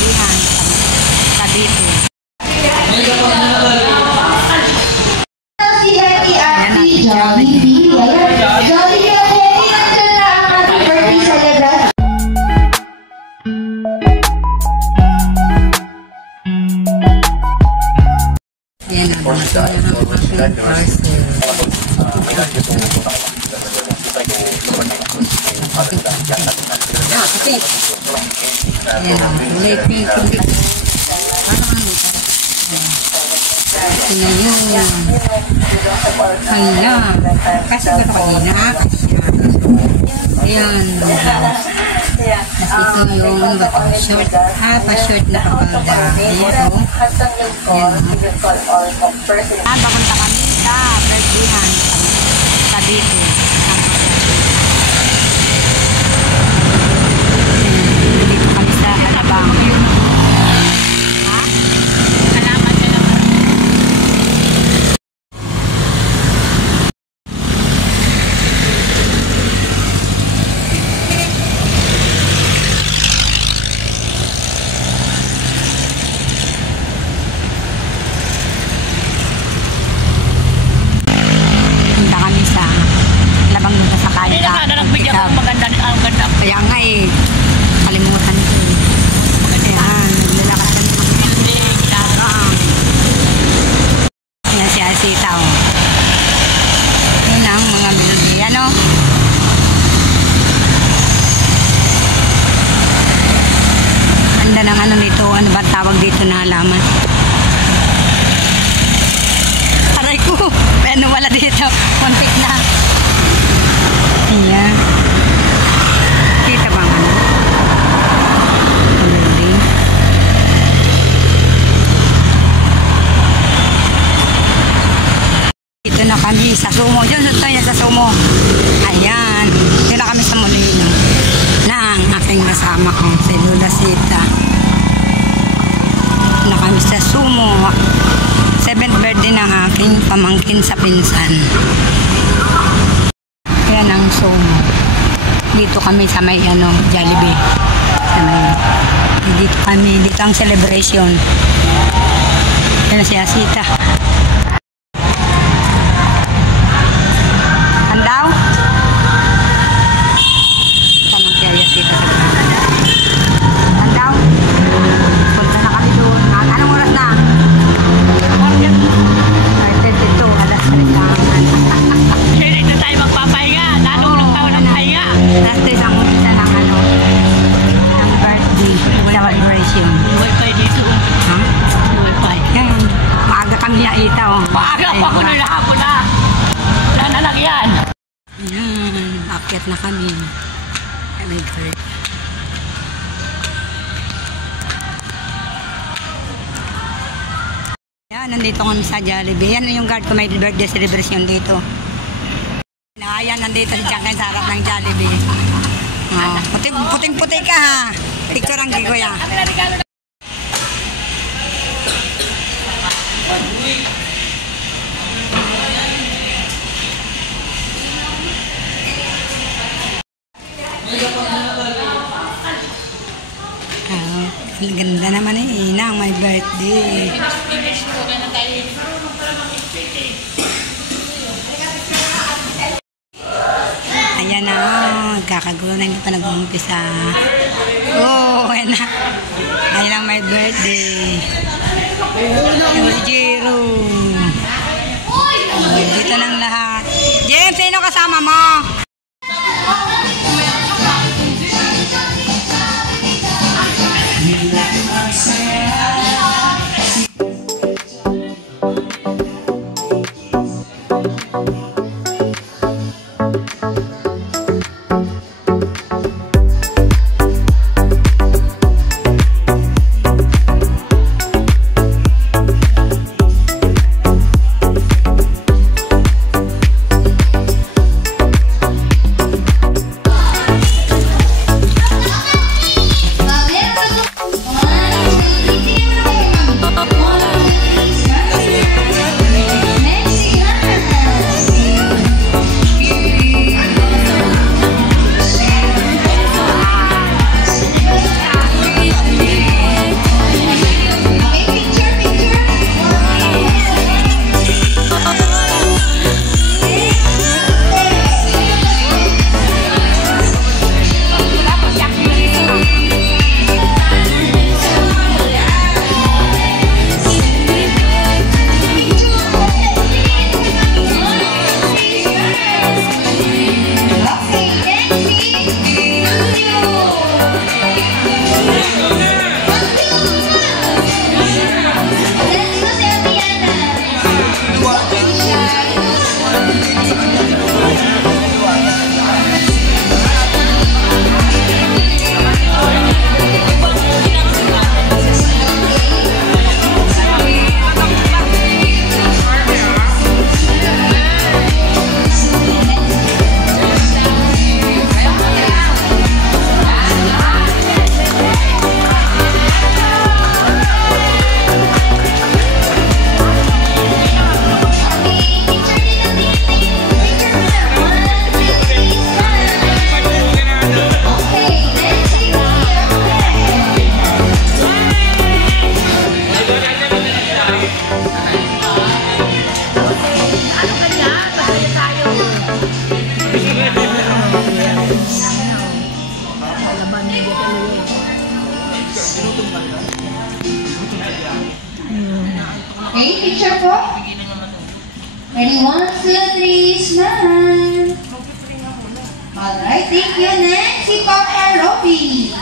birthday-han sa dito. Ayan na, masaya ng aking parcel. Ayan, kulay pink. Ngayon. Ayan. Kasi ba ito kanina? Ayan. Ito yung short. Pa-short na kapalda. Ayan. Papunta kami sa birthday-han sa dito. Dito kami sa Alabang. Kaya nga eh, kalimutan ko eh. Ayan, lalakasan kami. Ayan si Asita o. Ayan ang mga melody. Ano? Ganda ng ano nito. Ano ba tawag dito na halaman? Aray ko. May ano wala dito. Kontik na. Ayan. Kita ba nga? Dito na kami sa Sumo. Diyan tayo sa Sumo. Ayan. Dito na kami sa Molino. Na ang aking kasama ko. Si Lula Sita. Dito na kami sa Sumo. 7th birthday ng aking pamangkin sa pinsan. Ayan ang Sumo. Dito kami sa may ano, Jollibee. Dito kami, dito ang celebration. Yan si Asita. Andaw? Tanong si Asita. Andaw? Punta na kami doon. Anong oras na? Ay, 32, alas 3 lang. Hindi na tayo magpapahinga. Lalong taon ng pahinga. Last day ang umpisa ng ano, ng birthday, celebration. Wi-Fi dito. Ha? Wi-Fi. Yan. Maaga kami naita o. Maaga pa ko nila ako na. Wala na lang yan. Ayan. Akyat na kami. Celebrate. Yan. Nandito kami sa Jollibee. Yan yung guard ko. May birthday celebration dito. Ayan, nandito si Jangkay sa harap ng Jollibee. Oh, puting-puti ka ha. Picture ang gigoya. Ang ganda naman eh. Inang, my birthday. Ayan na, kakagulo na hindi pa nag-uumpisa. Oh, ayan na. Ayan ang my birthday. Jiro. Dito ng lahat. James, sino kasama mo? Okay, picture po. Ready, 1, 2, 3, smile. Alright, thank you. Next, si Papa Robbie.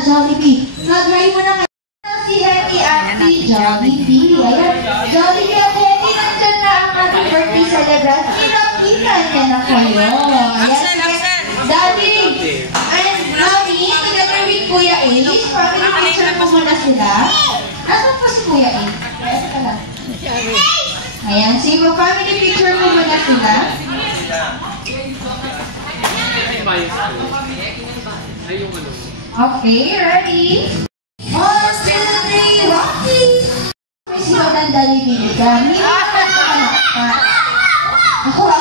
Jollibee. Mag-try mo na kayo. Si Happy Auntie Jollibee. Ayan. Jollibee at Happy, nandyan na ang ating birthday celebration. Kinakita niya na kayo. Ayan. Daddy and Mommy, together with Kuya Ace, family picture po muna sila. Nasaan po si Kuya Ace? Ayan ka lang. Ayan. Sige, family picture po muna sila. Okay, ready? 1, 2, 3, Rocky! May sinunan Jollibee. Dami Ako.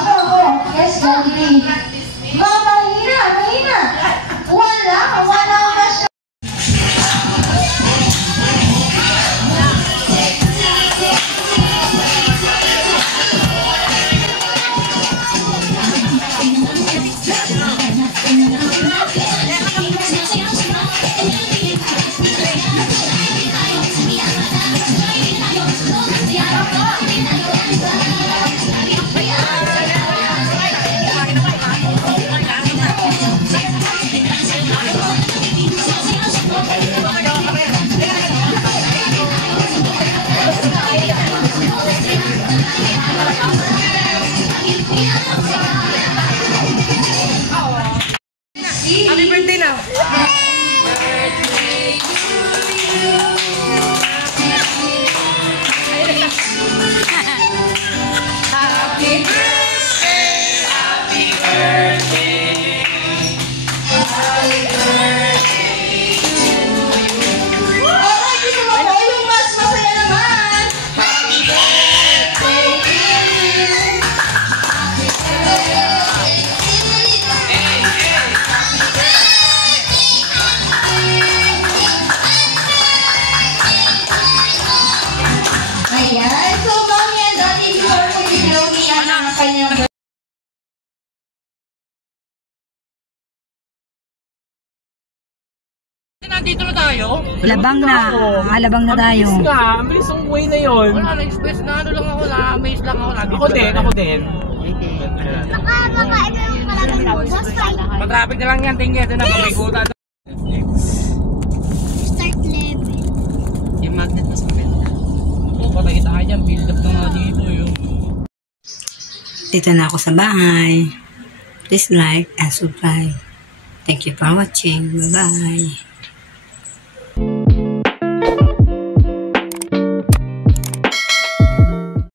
Yes, Jollibee. Mahina. Wala akong mas. Happy birthday now! Ayan. So, Mami and Daddy, before po i-blow niya ang kanyang birthday. Nandito na tayo? Labang na. Labang na tayo. Ang bilis nga, ang bilis ang way na yun. Wala, na-express na ano lang ako, na-amaze lang ako. Ako din. Baka ito yung malamang bukas tayo. Matraffic na lang yan, tingin. Ito na, pamigutan. Start level. Yung magnet mas maganda. Oo, patay tayo dyan. Build up na nga dito yun. Dito na ako sa bahay. Please like and subscribe. Thank you for watching. Bye-bye.